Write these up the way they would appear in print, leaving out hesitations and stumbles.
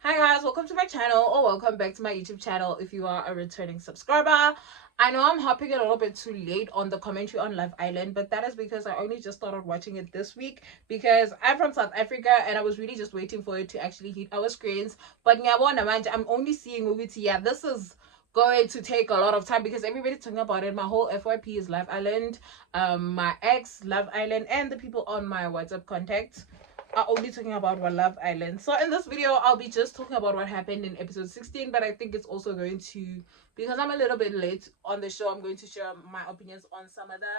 Hi guys, welcome to my channel or welcome back to my YouTube channel if you are a returning subscriber. I know I'm hopping a little bit too late on the commentary on Love Island, but that is because I only just started watching it this week because I'm from South Africa and I was really just waiting for it to actually hit our screens. But ngiyabona manje, I'm only seeing ukuthi yeah, this is going to take a lot of time because everybody's talking about it. My whole FYP is Love Island, my ex Love Island, and the people on my WhatsApp contacts are only talking about what Love Island. So in this video, I'll be just talking about what happened in episode 16, but I think it's also going to, because I'm a little bit late on the show, I'm going to share my opinions on some of the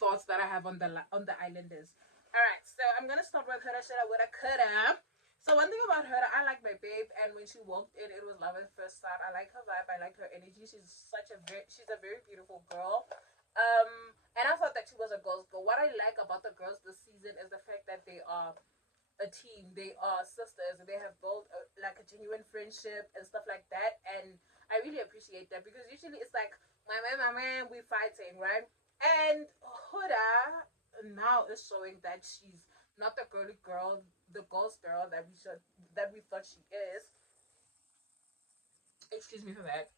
thoughts that I have on the islanders. All right, so I'm gonna start with her. Shoulda, woulda, coulda. So one thing about her, I like my babe, and when she walked in, it was love at first sight. I like her vibe. I like her energy. She's a very beautiful girl. And I thought that she was a girl's girl. What I like about the girls this season is the fact that they are a team. They are sisters. They have built like a genuine friendship and stuff like that. And I really appreciate that because usually it's like my man, we fighting, right? And Huda now is showing that she's not the girly girl, the ghost girl that we thought she is. Excuse me for that.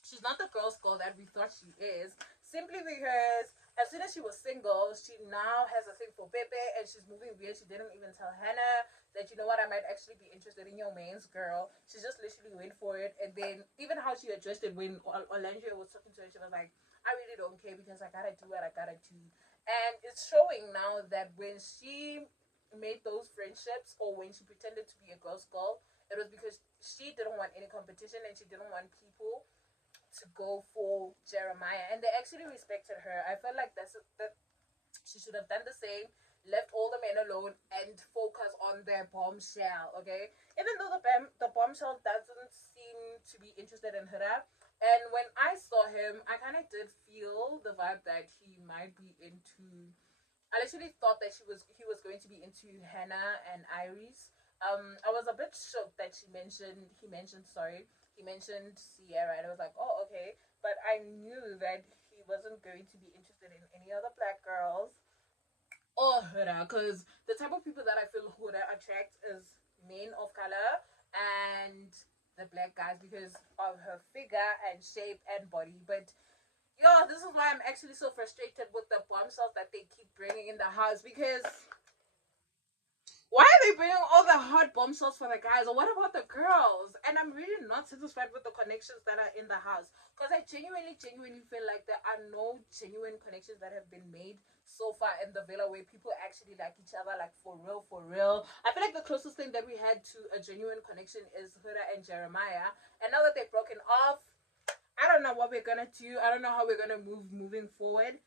She's not the girl's girl that we thought she is, simply because as soon as she was single, she now has a thing for Pepe and she's moving weird. She didn't even tell Hannah that, you know what, I might actually be interested in your man's girl. She just literally went for it. And then even how she addressed it when Orlando was talking to her, she was like, I really don't care because I gotta do what I gotta do. And it's showing now that when she made those friendships or when she pretended to be a girl's girl, it was because she didn't want any competition and she didn't want people to go for Jeremiah, and they actually respected her. I felt like that she should have done the same, left all the men alone, and focus on their bombshell. Okay, even though the bombshell doesn't seem to be interested in her, and when I saw him, I kind of did feel the vibe that he might be into. I literally thought that he was going to be into Hannah and Iris. I was a bit shocked that he mentioned Sierra, and I was like, oh, okay. But I knew that he wasn't going to be interested in any other black girls or Huda, because the type of people that I feel Huda attracts is men of color and the black guys because of her figure and shape and body. But yo, this is why I'm actually so frustrated with the bombshells that they keep bringing in the house because why are they bringing all the hot bombshells for the guys? Or what about the girls? And I'm really not satisfied with the connections that are in the house. Because I genuinely feel like there are no genuine connections that have been made so far in the villa where people actually like each other, like for real, for real. I feel like the closest thing that we had to a genuine connection is Huda and Jeremiah. And now that they've broken off, I don't know what we're gonna do. I don't know how we're gonna moving forward.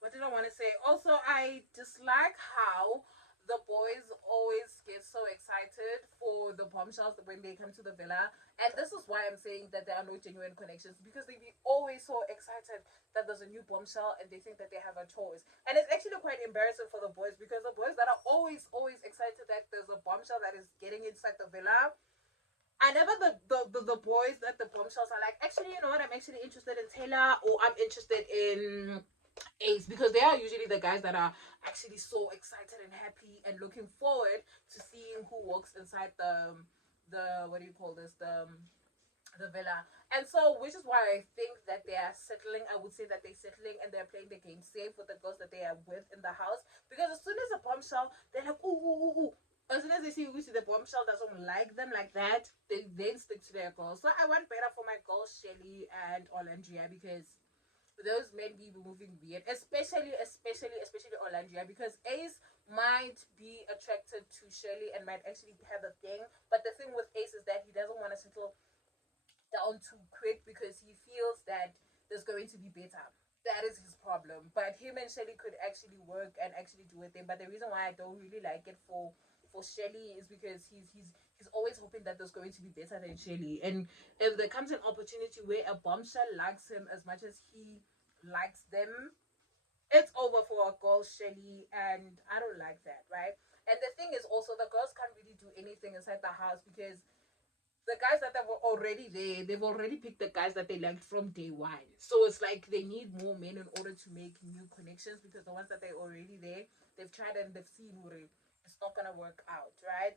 What did I want to say? Also, I dislike how the boys always get so excited for the bombshells when they come to the villa. And this is why I'm saying that there are no genuine connections because they be always so excited that there's a new bombshell and they think that they have a choice. And it's actually quite embarrassing for the boys because the boys that are always excited that there's a bombshell that is getting inside the villa, I never the boys that the bombshells are like, actually, you know what, I'm actually interested in Taylor or I'm interested in Ace because they are usually the guys that are actually so excited and happy and looking forward to seeing who walks inside the what do you call this the villa. And so which is why I think that they are settling. I would say that they're settling and they're playing the game safe with the girls that they are with in the house because as soon as a bombshell they're like ooh. As soon as they see the bombshell doesn't like them like that, they then stick to their girls. So I want better for my girls, Shelly and Olandria, because those men be moving weird, especially Olandria, because Ace might be attracted to Shirley and might actually have a thing. But the thing with Ace is that he doesn't want to settle down too quick because he feels that there's going to be better. That is his problem. But him and Shelly could actually work and actually do a thing. But the reason why I don't really like it for Shelly is because he's always hoping that there's going to be better than Shelly. And if there comes an opportunity where a bombshell likes him as much as he likes them, it's over for a girl, Shelly, and I don't like that, right? And the thing is also the girls can't really do anything inside the house because the guys that were already there, they've already picked the guys that they liked from day one. So it's like they need more men in order to make new connections because the ones that they're already there, they've tried and they've seen it's not gonna work out, right?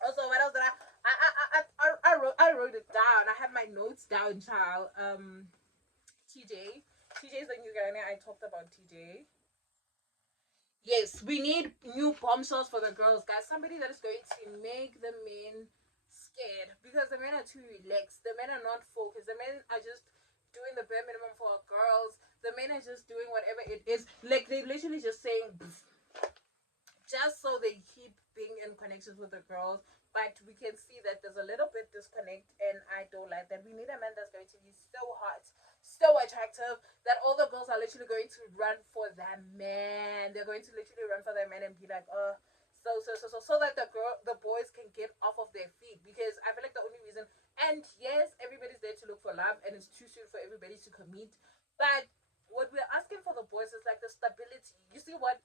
Also, what else did I wrote it down. I have my notes down, child. TJ. TJ is the new guy. I talked about TJ. Yes, we need new bombshells for the girls, guys. Somebody that is going to make the men scared because the men are too relaxed. The men are not focused. The men are just doing the bare minimum for our girls. The men are just doing whatever it is. Like they literally just saying just so they keep being in connections with the girls. But we can see that there's a little bit disconnect, and I don't like that. We need a man that's going to be so hot, so attractive that all the girls are literally going to run for that man. They're going to literally run for that man and be like, oh, so that the boys can get off of their feet. Because I feel like the only reason, and yes, everybody's there to look for love, and it's too soon for everybody to commit, but what we're asking for the boys is like the stability. You see what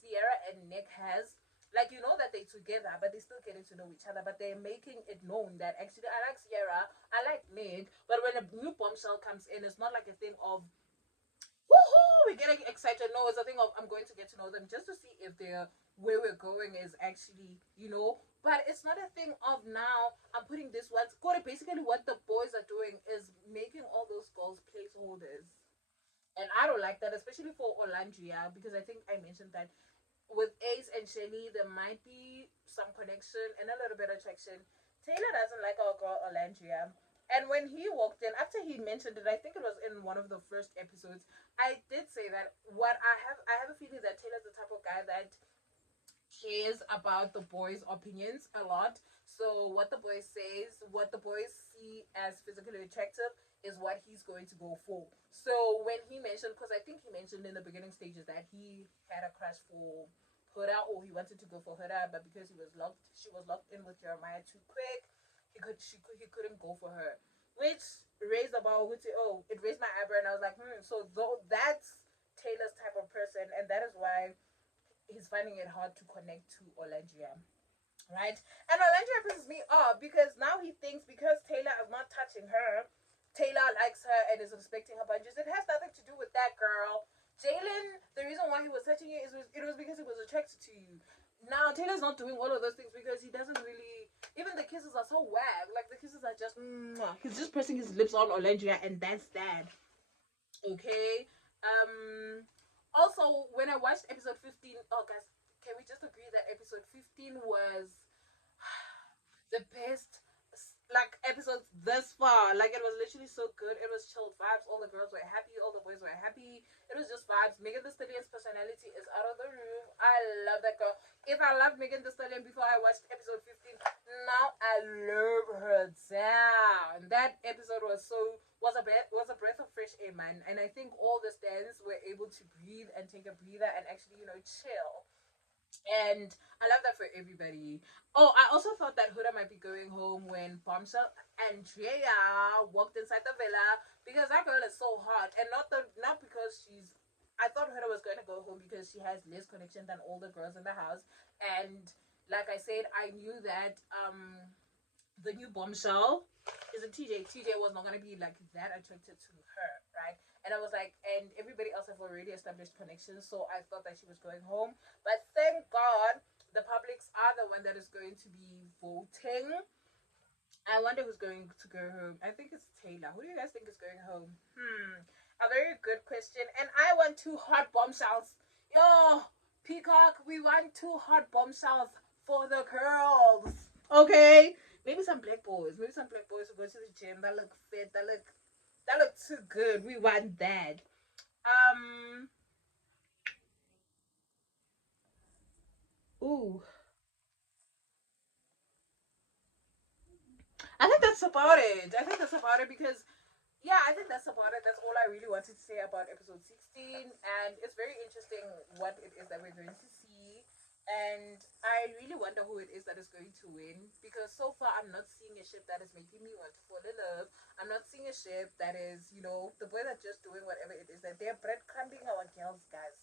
Sierra and Nick has? Like, you know that they're together, but they're still getting to know each other. But they're making it known that actually I like Sierra, I like Nick. But when a new bombshell comes in, it's not like a thing of woohoo, we're getting excited. No, it's a thing of I'm going to get to know them just to see if they're where we're going is actually, you know. But it's not a thing of now I'm putting this one. Basically, what the boys are doing is making all those girls placeholders. And I don't like that, especially for Olandria, because I think I mentioned that with Ace and Shelly, there might be some connection and a little bit of attraction. Taylor doesn't like our girl Olandria. And when he walked in, after he mentioned it, I think it was in one of the first episodes, I did say that I have a feeling that Taylor's the type of guy that cares about the boys' opinions a lot. So what the boys says, what the boys see as physically attractive is what he's going to go for. So when he mentioned, because I think he mentioned in the beginning stages that he had a crush for Huda, or he wanted to go for Huda, but because she was locked in with Jeremiah too quick, he couldn't go for her, which raised about it raised my eyebrow, and I was like, so though that's Taylor's type of person, and that is why he's finding it hard to connect to Olandria. Right? And Olandria pisses me off because now he thinks because Taylor is not touching her, Taylor likes her and is respecting her boundaries. It has nothing to do with that, girl. Jalen, the reason why he was touching you it was because he was attracted to you. Now Taylor's not doing all of those things because he doesn't really. Even the kisses are so wag. Like the kisses are just. Mwah. He's just pressing his lips on Olandria, and that's that. Okay. Also, when I watched episode 15, oh guys, can we just agree that episode 15 was the best like episodes thus far? Like it was literally so good. It was chilled vibes. All the girls were happy. All the boys were happy. It was just vibes. Megan Thee Stallion's personality is out of the roof. I love that girl. If I loved Megan Thee Stallion before I watched episode 15, now I love her down. That episode was a breath of fresh air, man. And I think all the stands were able to breathe and take a breather and actually, chill. And I love that for everybody. Oh, I also thought that Huda might be going home when Bombshell Andrea walked inside the villa because that girl is so hot, and not because she's. I thought Huda was going to go home because she has less connection than all the girls in the house, and like I said, I knew that the new Bombshell is a TJ. TJ was not going to be like that attracted to her, right? And I was like, and everybody else have already established connections, so I thought that she was going home. But thank God the publics are the one that is going to be voting. I wonder who's going to go home. I think it's Taylor. Who do you guys think is going home? A very good question. And I want two hot bombshells. Yo, Peacock, we want two hot bombshells for the girls. Okay? Maybe some black boys. Maybe some black boys who go to the gym that look fit, that look too good. We want that. Ooh. I think that's about it. I think that's about it because yeah, I think that's about it. That's all I really wanted to say about episode 16. And it's very interesting what it is that we're going to see. And I really wonder who it is that is going to win. Because so far, I'm not seeing a ship that is making me want to fall in love. I'm not seeing a ship that is, the boys are just doing whatever it is that they're breadcrumbing our girls, guys.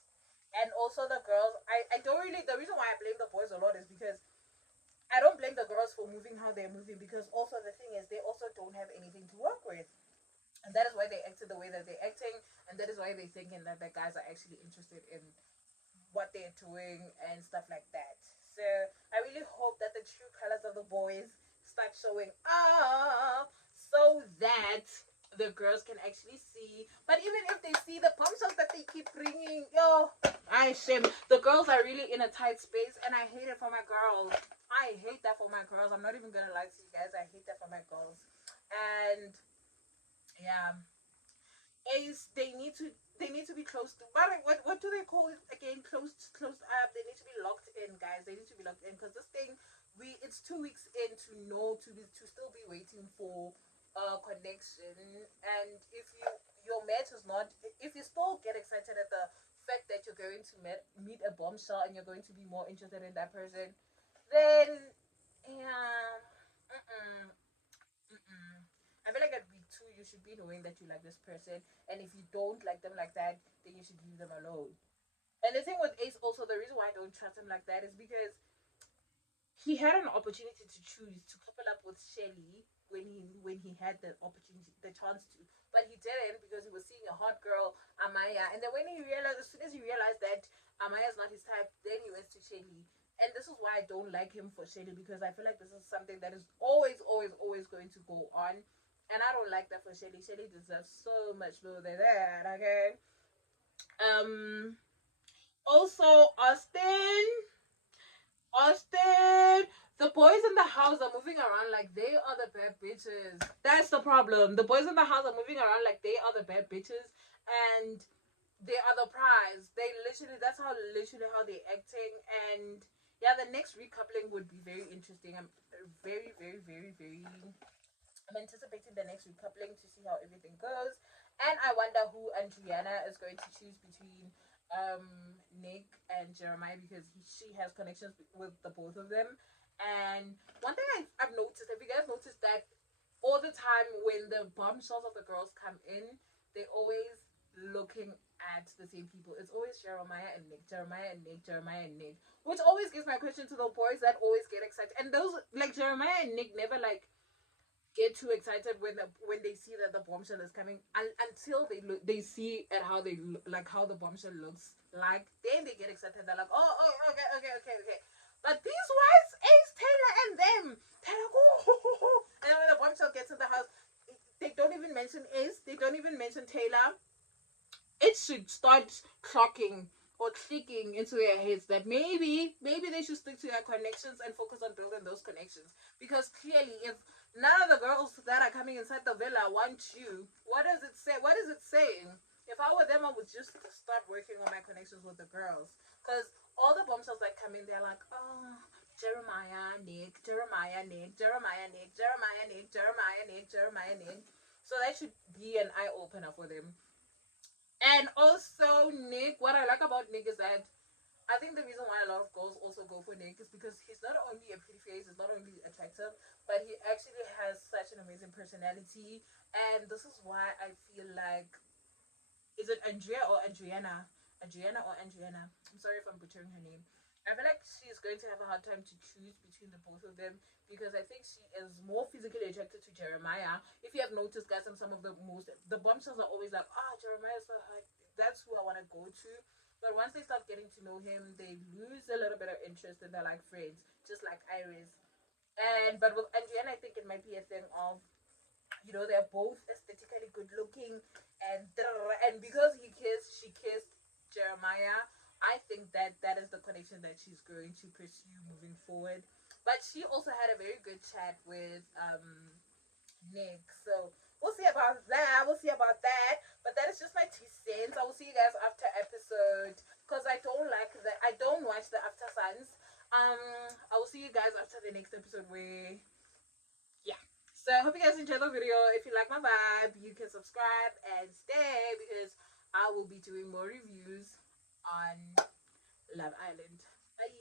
And also the girls, I don't really, the reason why I blame the boys a lot is because I don't blame the girls for moving how they're moving because also the thing is they also don't have anything to work with. And that is why they acted the way that they're acting, and that is why they're thinking that the guys are actually interested in what they're doing and stuff like that. So I really hope that the true colors of the boys start showing up so that the girls can actually see. But even if they see the bombshells that they keep bringing, yo, I shame. The girls are really in a tight space, and I hate it for my girls. I hate that for my girls. I'm not even gonna lie to you guys. I hate that for my girls. And yeah, is they need to be close to. What do they call it again? Closed up. They need to be locked in, guys. They need to be locked in because this thing, it's 2 weeks in to know to still be waiting for a connection. And if your match is not, if you still get excited at the fact that you're going to meet a bombshell and you're going to be more interested in that person, then yeah, mm-mm, mm-mm. I feel like at week two you should be knowing that you like this person, and if you don't like them like that, then you should leave them alone. And the thing with Ace also, the reason why I don't trust him like that is because he had an opportunity to choose to couple up with Shelly when he had the opportunity, the chance to, but he didn't because he was seeing a hot girl, Amaya, and then when he realized, as soon as he realized that Amaya's not his type, then he went to Shelly. And this is why I don't like him for Shelly, because I feel like this is something that is always, always, always going to go on. And I don't like that for Shelly. Shelly deserves so much more than that, okay? Um Also, Austin, the boys in the house are moving around like they are the bad bitches. That's the problem. The boys in the house are moving around like they are the bad bitches, and they are the prize. They literally, that's how literally how they're acting. And yeah, the next recoupling would be very interesting. I'm very, very, very, very. I'm anticipating the next recoupling to see how everything goes. And I wonder who Adriana is going to choose between Nick and Jeremiah, because she has connections with the both of them. And one thing I've noticed, have you guys noticed that all the time when the bombshells of the girls come in, they always looking at the same people. It's always Jeremiah and Nick, Jeremiah and Nick, Jeremiah and Nick, which always gives my question to the boys that always get excited. And those, like Jeremiah and Nick, never like get too excited when they see that the bombshell is coming, until they see at how they look, like how the bombshell looks like, then they get excited. They're like, oh, okay, okay, okay, okay. But these ones, Ace, Taylor, and them, they're like, oh. And then when the bombshell gets in the house, they don't even mention Ace, they don't even mention Taylor. It should start clocking or clicking into their heads that maybe they should stick to their connections and focus on building those connections. Because clearly, if none of the girls that are coming inside the villa want you, what does it say? What is it saying? If I were them, I would just start working on my connections with the girls. Because all the bombshells that come in, they're like, oh, Jeremiah, Nick, Jeremiah, Nick, Jeremiah, Nick, Jeremiah, Nick, Jeremiah, Nick, Jeremiah, Nick. So that should be an eye opener for them. And also Nick, what I like about Nick is that I think the reason why a lot of girls also go for Nick is because he's not only a pretty face, he's not only attractive, but he actually has such an amazing personality. And this is why I feel like, is it Andrea or Adriana? Adriana or Andriana? I'm sorry if I'm butchering her name. I feel like she's going to have a hard time to choose between the both of them, because I think she is more physically attracted to Jeremiah. If you have noticed, guys, in some of the bombshells are always like, Jeremiah is so hot. That's who I want to go to. But once they start getting to know him, they lose a little bit of interest and they're like friends, just like Iris. And but with Andriana, I think it might be a thing of, they're both aesthetically good looking, and because she kissed Jeremiah, I think that that is the connection that she's going to pursue moving forward. But she also had a very good chat with Nick, so we'll see about that. We'll see about that. But that is just my 2 cents. I will see you guys after episode, because I don't like that. I don't watch the after suns. I will see you guys after the next episode where, yeah. So I hope you guys enjoyed the video. If you like my vibe, you can subscribe and stay, because I will be doing more reviews on Love Island. Bye.